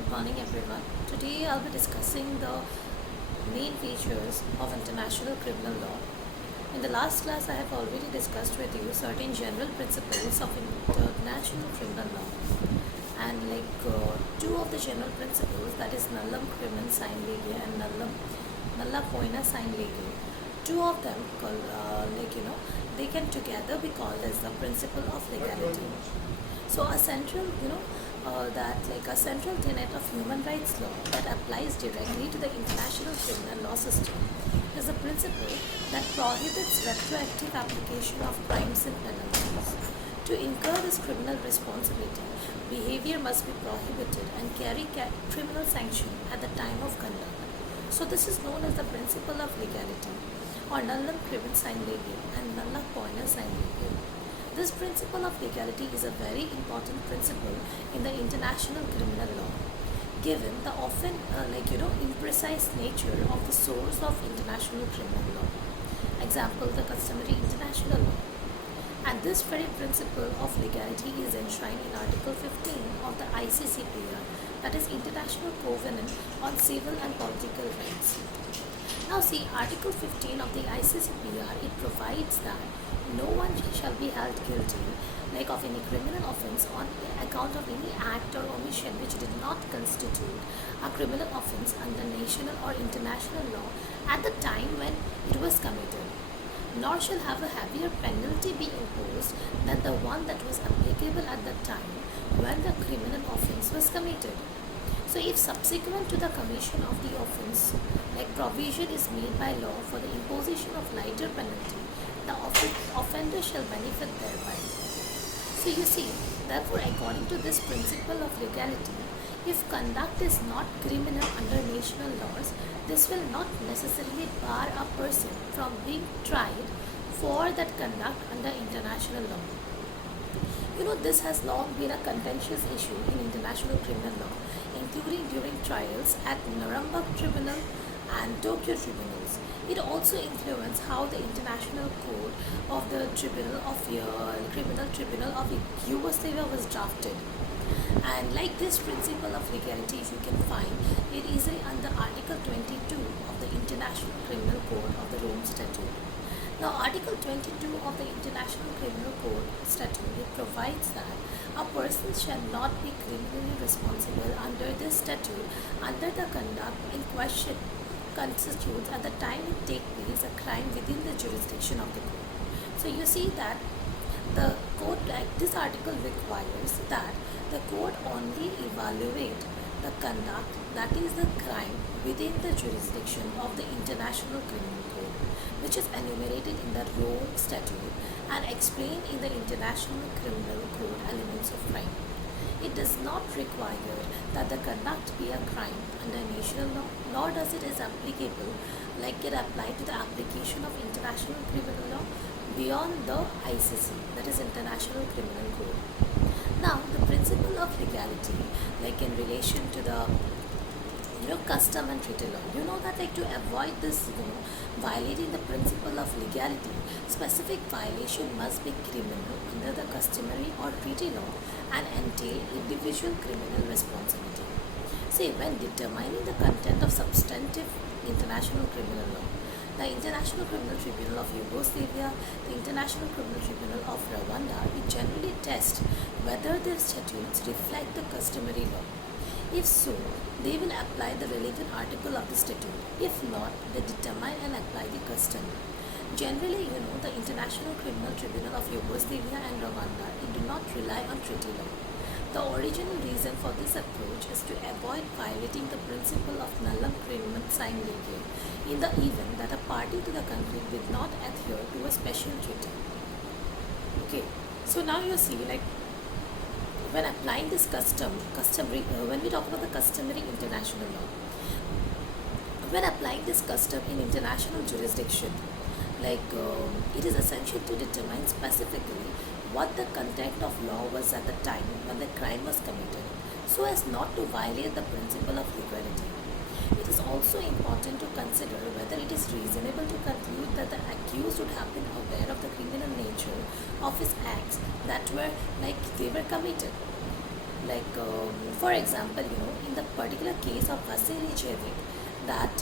good morning everyone. Today I'll be discussing the main features of international criminal law. In the last class I have already discussed with you certain general principles of international criminal law and two of the general principles, that is nullum crimen sine lege and nulla poena sine lege. Two of them they can together be called as the principle of legality. So a central a central tenet of human rights law that applies directly to the international criminal law system is the principle that prohibits retroactive application of crimes and penalties. To incur this criminal responsibility, behavior must be prohibited and carry criminal sanction at the time of conduct. So this is known as the principle of legality, or nullum crimen sine lege and nulla poena sine lege. This principle of legality is a very important principle in the international criminal law, given the often imprecise nature of the source of international criminal law. Example, the customary international law. And this very principle of legality is enshrined in Article 15 of the ICCPR, that is International Covenant on Civil and Political Rights. Now see, Article 15 of the ICCPR, it provides that no one shall be held guilty of any criminal offence on account of any act or omission which did not constitute a criminal offence under national or international law at the time when it was committed, nor shall have a heavier penalty be imposed than the one that was applicable at the time when the criminal offence was committed. So if subsequent to the commission of the offence, provision is made by law for the imposition of lighter penalty, the offender shall benefit thereby. So you see, therefore according to this principle of legality, if conduct is not criminal under national laws, this will not necessarily bar a person from being tried for that conduct under international law. This has long been a contentious issue in international criminal law, including during trials at Nuremberg Tribunal and Tokyo tribunals. It also influenced how the International Code of the Criminal Tribunal of Yugoslavia was drafted. And like this principle of legality, you can find it easily under Article 22 of the International Criminal Code of the Rome Statute. Now, Article 22 of the International Criminal Code Statute, it provides that a person shall not be criminally responsible under this statute under the conduct in question constitutes at the time it takes place a crime within the jurisdiction of the court. So you see that the court, this article requires that the court only evaluate the conduct, that is the crime, within the jurisdiction of the International Criminal Code, which is enumerated in the Rome Statute and explained in the International Criminal Code elements of crime. It does not require that the conduct be a crime under national law, nor does it is applicable it applied to the application of international criminal law beyond the ICC, that is International Criminal Code. Now, the principle of legality, in relation to the custom and treaty law, that to avoid this violating the principle of legality, specific violation must be criminal under the customary or treaty law and entail individual criminal responsibility. See, when determining the content of substantive international criminal law, the International Criminal Tribunal of Yugoslavia, the International Criminal Tribunal of Rwanda, we generally test whether their statutes reflect the customary law. If so, they will apply the relevant article of the statute. If not, they determine and apply the custom. Generally, the International Criminal Tribunal of Yugoslavia and Rwanda, it do not rely on treaty law. The original reason for this approach is to avoid violating the principle of nullum crimen sine lege in the event that a party to the country did not adhere to a special treaty. Okay, so now you see, when applying this when we talk about the customary international law, when applying this custom in international jurisdiction, it is essential to determine specifically what the content of law was at the time when the crime was committed, so as not to violate the principle of legality. It is also important to consider whether it is reasonable to conclude that the accused would have been aware of the criminal nature of his acts that were they were committed. For example, in the particular case of Vasily Jevic, that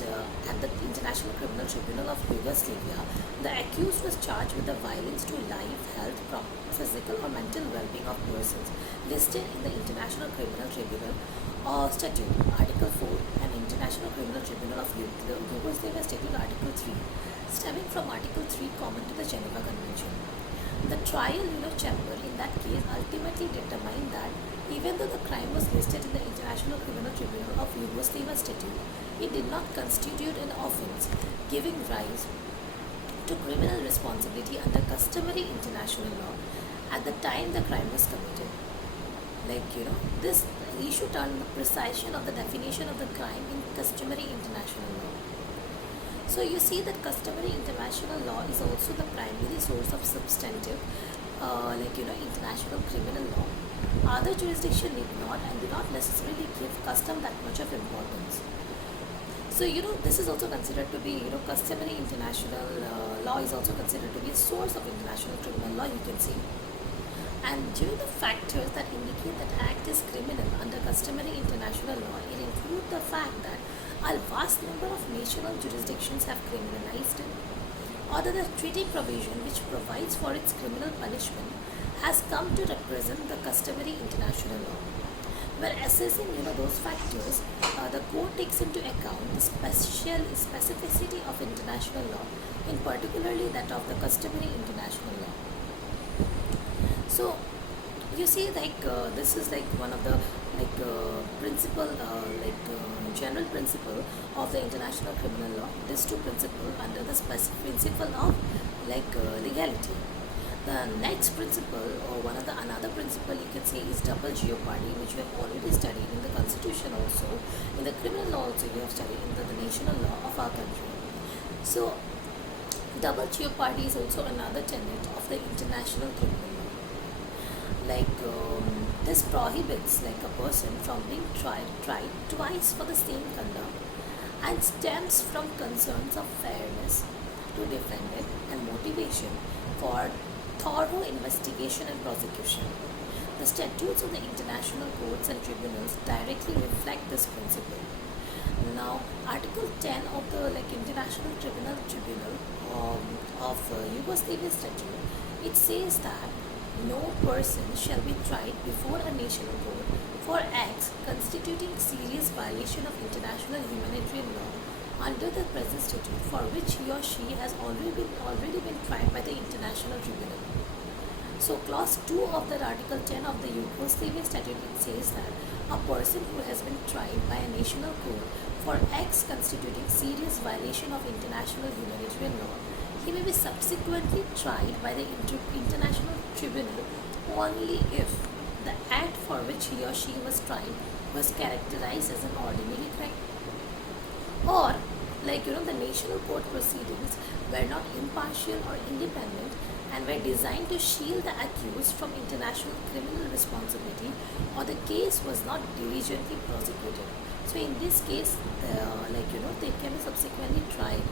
at the International Criminal Tribunal of Yugoslavia, the accused was charged with the violence to life, health, physical or mental well-being of persons listed in the International Criminal Tribunal Statute, Article 4, and International Criminal Tribunal of Yugoslavia Statute, Article 3, stemming from Article 3 common to the Geneva Convention. The trial chamber in that case ultimately determined that even though the crime was listed in the International Criminal Tribunal of Yugoslavia Statute, it did not constitute an offence giving rise to criminal responsibility under customary international law at the time the crime was committed. This issue turned the precision of the definition of the crime in customary international law. So you see that customary international law is also the primary source of substantive, international criminal law. Other jurisdictions need not and do not necessarily give custom that much of importance. So this is also considered to be customary international law is also considered to be a source of international criminal law. You can see. And the factors that indicate that act is criminal under customary international law, it include the fact that a vast number of national jurisdictions have criminalized it, or that the treaty provision which provides for its criminal punishment has come to represent the customary international law. When assessing those factors, the court takes into account the specificity of international law, in particularly that of the customary international law. So you see, this is one of the principle, general principle of the international criminal law. These two principles under the principle of legality. The next principle, or another principle you can say, is double jeopardy, which we have already studied in the constitution also, in the criminal law also we have studied in the national law of our country. So double jeopardy is also another tenet of the international criminal law. This prohibits a person from being tried twice for the same conduct, and stems from concerns of fairness to defendant and motivation for thorough investigation and prosecution. The statutes of the international courts and tribunals directly reflect this principle. Now, Article 10 of the International Criminal Tribunal of Yugoslavia Statute, it says that no person shall be tried before a national court for acts constituting serious violation of international humanitarian law under the present statute, for which he or she has already been tried by the international tribunal. So clause 2 of that Article 10 of the Yugoslavia Statute, it says that a person who has been tried by a national court for acts constituting serious violation of international humanitarian law, he may be subsequently tried by the international tribunal only if the act for which he or she was tried was characterized as an ordinary crime, or the national court proceedings were not impartial or independent and were designed to shield the accused from international criminal responsibility, or the case was not diligently prosecuted. So in this case, they can be subsequently tried.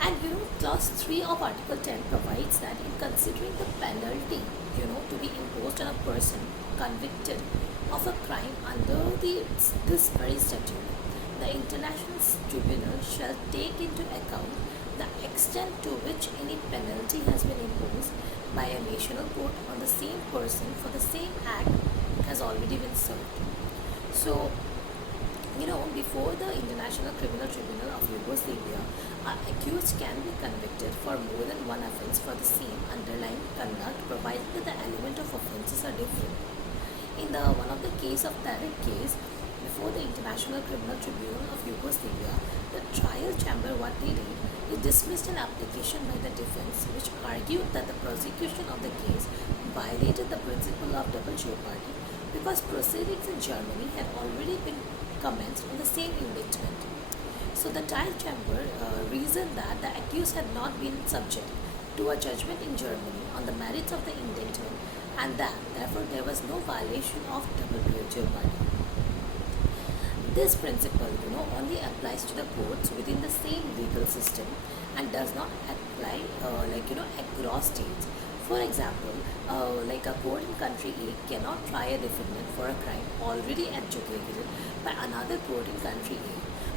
And clause 3 of Article 10 provides that in considering the penalty to be imposed on a person convicted of a crime under this very statute, the international tribunal shall take into account the extent to which any penalty has been imposed by a national court on the same person for the same act has already been served. So before the International Criminal Tribunal of Yugoslavia, accused can be convicted for more than one offence for the same underlying conduct, provided that the element of offences are different. In one of the case of Tariq case, before the International Criminal Tribunal of Yugoslavia, the trial chamber, what they did, it dismissed an application by the defence which argued that the prosecution of the case violated the principle of double jeopardy because proceedings in Germany had already been commenced on the same indictment. So the trial chamber reasoned that the accused had not been subject to a judgment in Germany on the merits of the indictment, and that therefore there was no violation of double jeopardy. This principle only applies to the courts within the same legal system and does not apply across states. For example, like a court in country A cannot try a defendant for a crime already adjudicated by another court in country A,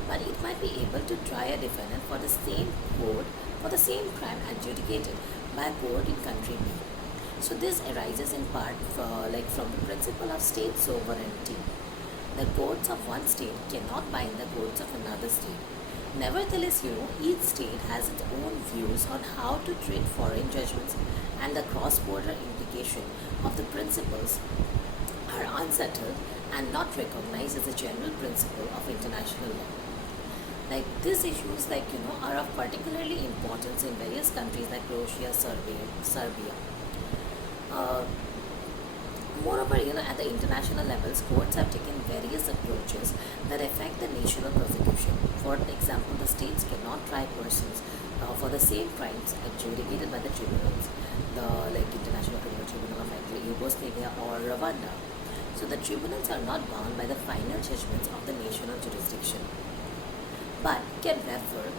but it might be able to try a defendant for the same court for the same crime adjudicated by a court in country B. So this arises in part from the principle of state sovereignty. The courts of one state cannot bind the courts of another state. Nevertheless, each state has its own views on how to treat foreign judgments, and the cross-border implication of the principles are unsettled and not recognized as a general principle of international law. Like these issues, are of particularly importance in various countries like Croatia, Serbia. Uh, Moreover, at the international levels, courts have taken various approaches that affect the national prosecution. For example, the states cannot try persons for the same crimes adjudicated by the tribunals, the International Criminal Tribunal of Yugoslavia or Rwanda. So the tribunals are not bound by the final judgments of the national jurisdiction, but can refer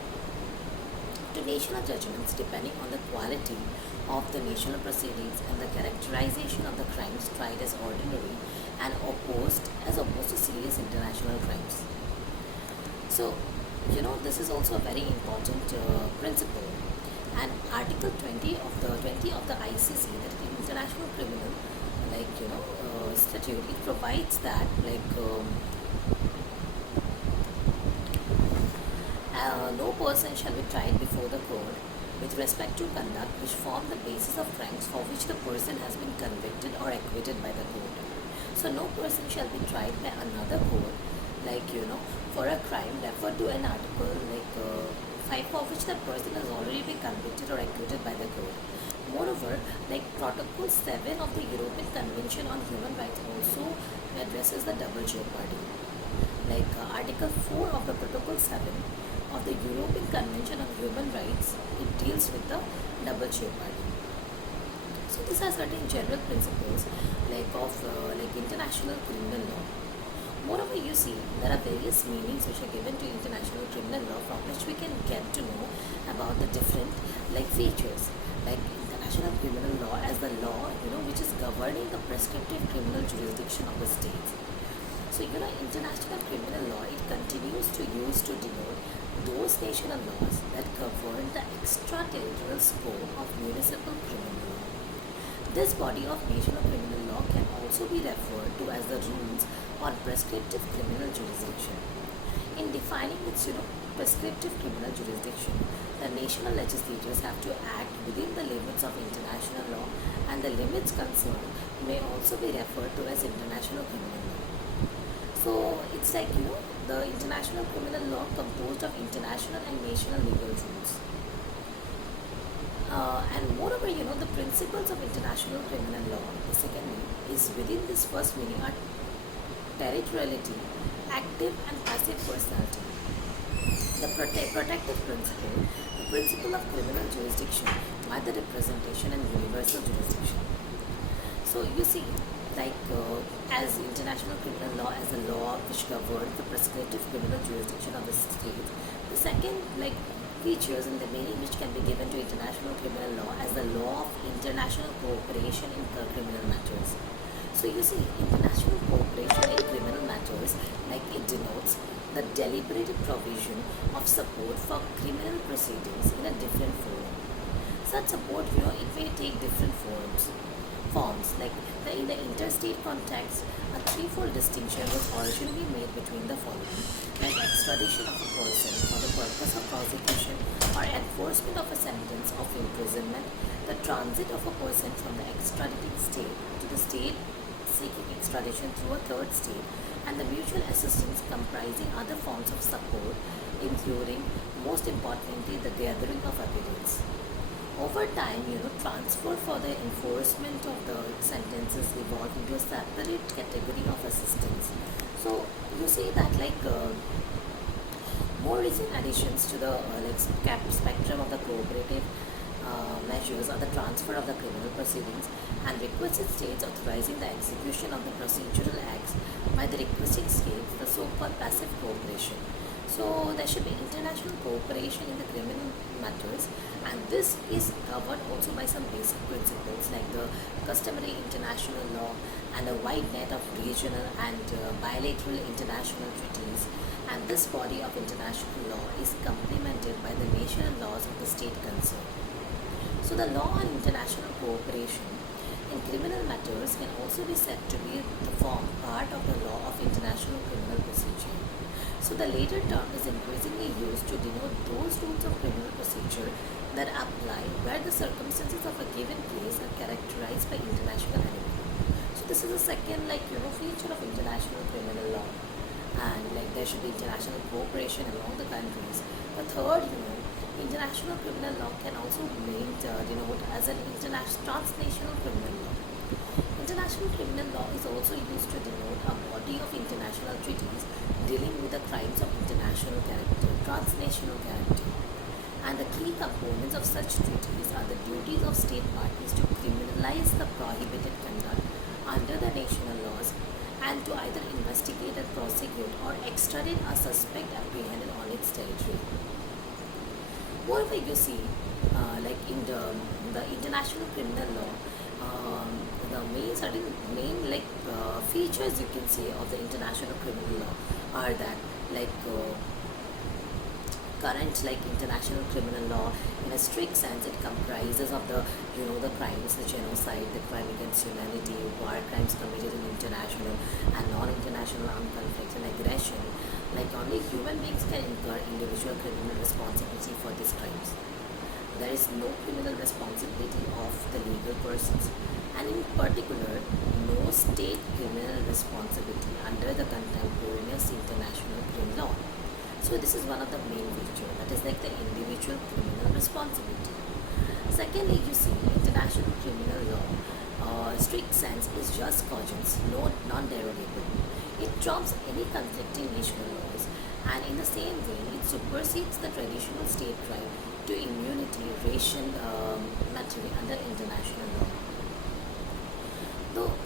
to national judgments depending on the quality of the national proceedings and the characterization of the crimes tried as ordinary and opposed to serious international crimes. So, this is also a very important principle. And Article 20 of the ICC, that is the International Criminal, Statute, it provides that no person shall be tried before the court with respect to conduct which form the basis of crimes for which the person has been convicted or acquitted by the court. So no person shall be tried by another court, for a crime referred to an article 5 for which that person has already been convicted or acquitted by the court. Moreover, Protocol 7 of the European Convention on Human Rights also addresses the double jeopardy. Article 4 of the Protocol 7 of the European Convention on Human Rights, it deals with the double jeopardy. So these are certain general principles of international criminal law. Moreover, there are various meanings which are given to international criminal law, from which we can get to know about the different features. International criminal law as the law which is governing the prescriptive criminal jurisdiction of the states. So international criminal law, it continues to use to denote those national laws that govern the extraterritorial scope of municipal criminal law. This body of national criminal law can also be referred to as the rules on prescriptive criminal jurisdiction. In defining its prescriptive criminal jurisdiction, the national legislatures have to act within the limits of international law, and the limits concerned may also be referred to as international criminal law. So it's the international criminal law composed of international and national legal rules. And moreover, the principles of international criminal law, secondly, is within this first meaning are territoriality, active and passive personality. The protective principle, the principle of criminal jurisdiction by the representation and universal jurisdiction. So as international criminal law as a law which governs the prescriptive criminal jurisdiction of the state, the second features and the meaning which can be given to international criminal law as the law of international cooperation in criminal matters. So international cooperation in criminal matters, it denotes the deliberated provision of support for criminal proceedings in a different forum. Such support, it may take different forms. In the interstate context, a threefold distinction was originally made between the following: extradition of a person for the purpose of prosecution or enforcement of a sentence of imprisonment, the transit of a person from the extraditing state to the state seeking extradition through a third state, and the mutual assistance comprising other forms of support, including, most importantly, the gathering of evidence. Over time, transfer for the enforcement of the sentences evolved into a separate category of assistance. So you see that more recent additions to the spectrum of the cooperative measures are the transfer of the criminal proceedings and requested states authorizing the execution of the procedural acts by the requesting states, the so-called passive cooperation. So there should be international cooperation in the criminal matters, and this is covered also by some basic principles like the customary international law and a wide net of regional and bilateral international treaties. And this body of international law is complemented by the national laws of the state concerned. So the law on international cooperation in criminal matters can also be said to be the form part of the law of international criminal procedure. So the later term is increasingly used to denote those rules of criminal procedure that apply where the circumstances of a given case are characterized by international element. So this is the second feature of international criminal law, and there should be international cooperation among the countries. The third, international criminal law can also be denote as an international transnational criminal law. International criminal law is also used to denote a body of international treaties dealing with the crimes of international character, transnational character. And the key components of such treaties are the duties of state parties to criminalize the prohibited conduct under the national laws and to either investigate and prosecute or extradite a suspect apprehended on its territory. Moreover, you see, in the international criminal law, the main features you can say of the international criminal law are that current international criminal law in a strict sense it comprises of the crimes, the genocide, the crime against humanity, war crimes committed in international and non-international armed conflicts and aggression. Only human beings can incur individual criminal responsibility for these crimes. There is no criminal responsibility of the legal persons, and in particular no state criminal responsibility under the contemporaneous international criminal law. So this is one of the main features, that is the individual criminal responsibility. Secondly, you see, international criminal law, strict sense is just cogents, non-derogable. It trumps any conflicting national laws, and in the same way, it supersedes the traditional state right to immunity, racial matter under international law.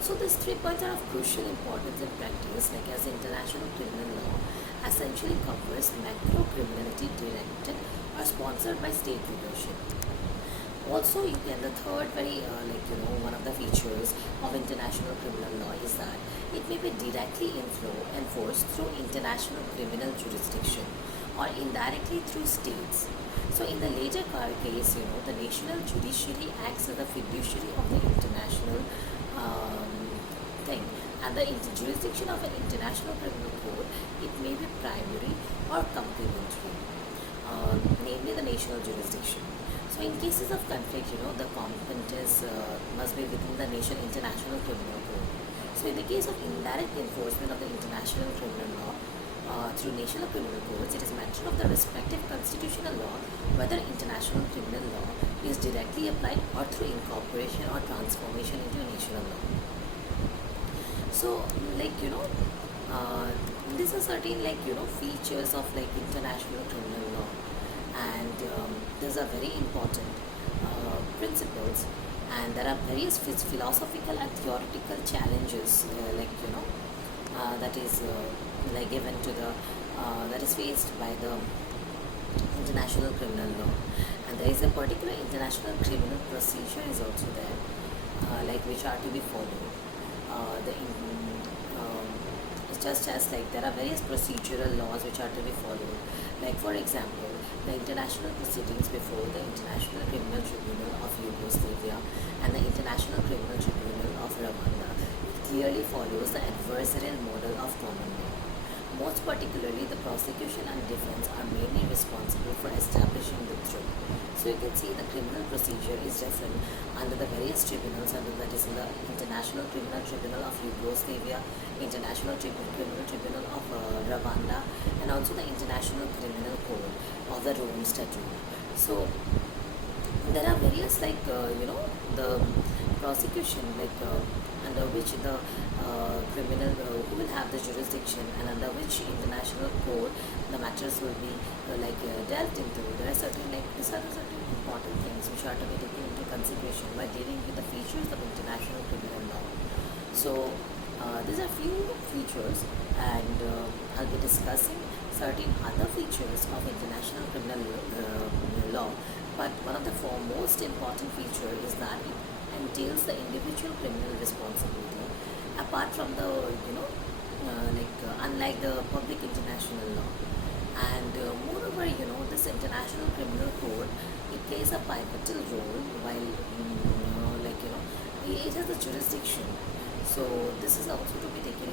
So these 3 points are of crucial importance in practice, as international criminal law essentially covers macro criminality directed or sponsored by state leadership. Also, the third one of the features of international criminal law is that it may be directly enforced through international criminal jurisdiction or indirectly through states. So in the later case, the national judiciary acts as the fiduciary of the international thing, and the jurisdiction of an international criminal court, it may be primary or complementary, namely the national jurisdiction. So in cases of conflict, the competence must be within the international criminal court. So in the case of indirect enforcement of the international criminal law through national criminal courts, it is a matter of the respective constitutional law whether international criminal law is directly applied or through incorporation or transformation into a national law. So these are certain features of international criminal law, and these are very important principles, and there are various philosophical and theoretical challenges that is given to the that is faced by the international criminal law, and there is a particular international criminal procedure is also there, which are to be followed. Just as there are various procedural laws which are to be followed. For example, the international proceedings before the International Criminal Tribunal of Yugoslavia and the International Criminal Tribunal of Rwanda clearly follows the adversarial model of common law. Most particularly, the prosecution and defense are mainly responsible for establishing the truth. So you can see the criminal procedure is different under the various tribunals, that is in the International Criminal Tribunal of Yugoslavia, International Criminal Tribunal of Rwanda, and also the International Criminal Code of the Rome Statute. So there are various the prosecution under which the criminal who will have the jurisdiction, and under which international code the matters will be dealt into. There are certain these are the certain important things which are to be taken into consideration by dealing with the features of international criminal law. So these are few features, and I'll be discussing certain other features of international criminal law, but one of the most important feature is that it entails the individual criminal responsibility apart from the unlike the public international law. And moreover, this international criminal code, it plays a pivotal role while it has a jurisdiction. So this is also to be taken